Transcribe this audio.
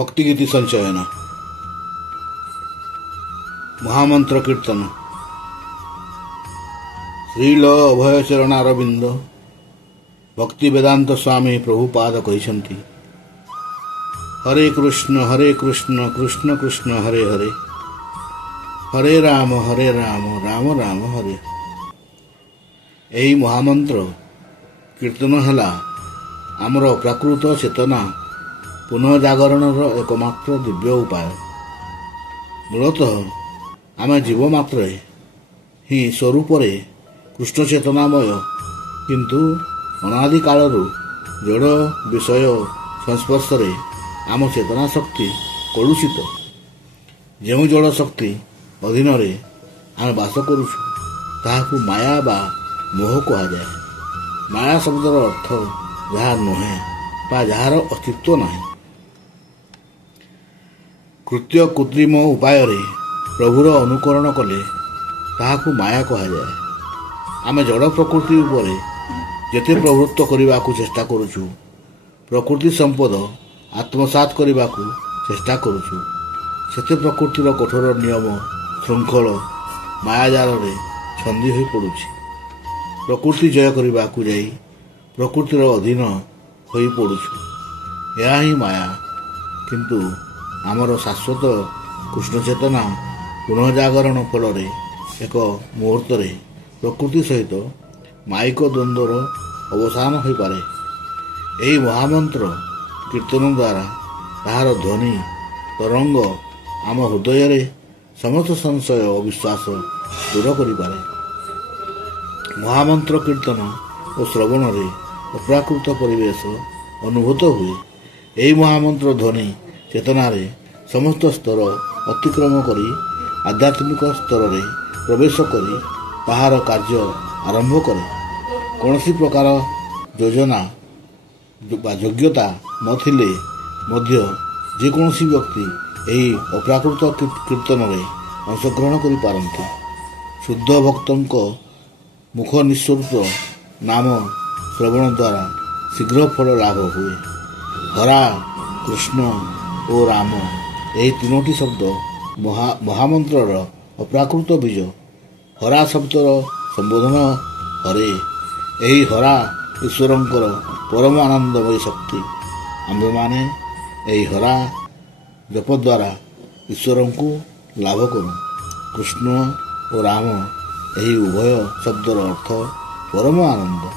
भक्तिगीति संचयन महामंत्र कीर्तन श्रील अभय चरणारविंद भक्ति वेदांत स्वामी प्रभुपाद कहते हरे कृष्ण कृष्ण कृष्ण हरे हरे हरे राम राम राम हरे। यही महामंत्र कीर्तन है आमर प्राकृत चेतना पुनः जागरण एकमात्र दिव्य उपाय। मूलतः आम जीव मात्र ही स्वरूप कृष्ण चेतनामय किंतु अनादि कालरू जड़ विषय संस्पर्श आम चेतना शक्ति कलुषित जो जड़ शक्ति अधीन आम बास करुछु ताहाकु माया बा मोह कहुए। माया शब्दर अर्थ जहाँ नुहे बा जार अस्तित्व नहीं। कृत्य कृत्रिम उपाय प्रभुर अनुकरण कले ताहाकु माया कहुए। आम जड़ प्रकृति उपरे जेते प्रवृत्त करने को चेष्टा करुछु प्रकृति संपद आत्मसात करने को चेष्टा करुछु सेते प्रकृतिर कठोर नियम श्रृंखल मायाजाल छंदी हो पड़ुछि। प्रकृति जय करने को जाई प्रकृतिर अधीन हो पड़ुछु यह ही माया। किंतु आमर शाश्वत कृष्ण चेतना पुनः जागरण फल एक मुहूर्त प्रकृति सहित माइक द्वंद्वर अवसान हो पारे। यही महामंत्र कीर्तन द्वारा ताहार ध्वनि तरंग आम हृदय समस्त संशय अविश्वास दूर करें। महामंत्र कीर्तन और श्रवण अप्राकृत परिवेश अनुभूत हुए। यही महामंत्र ध्वनि चेतनार समस्त स्तर अतिक्रम करी आध्यात्मिक स्तर रे प्रवेश करी ताहार कार्य आरंभ करे। कौनसी प्रकार योजना योग्यता नथिले मध्य जेकोसी व्यक्ति यही अप्राकृत कीर्तन रे अंशग्रहण करि पारंती। शुद्ध भक्तों मुख निस्वरूप नाम श्रवण द्वारा शीघ्र फल लाभ हुए। हरा कृष्ण और राम यही तीनोटी शब्द महामंत्र अप्राकृत बीज। हरा शब्दर संबोधन हरे। यही हरा ईश्वरंकर परम आनंदमय शक्ति। आम्भे माने यही हरा जप द्वारा ईश्वर को लाभ करूँ। कृष्ण और राम यही उभय शब्दर अर्थ परम आनंद।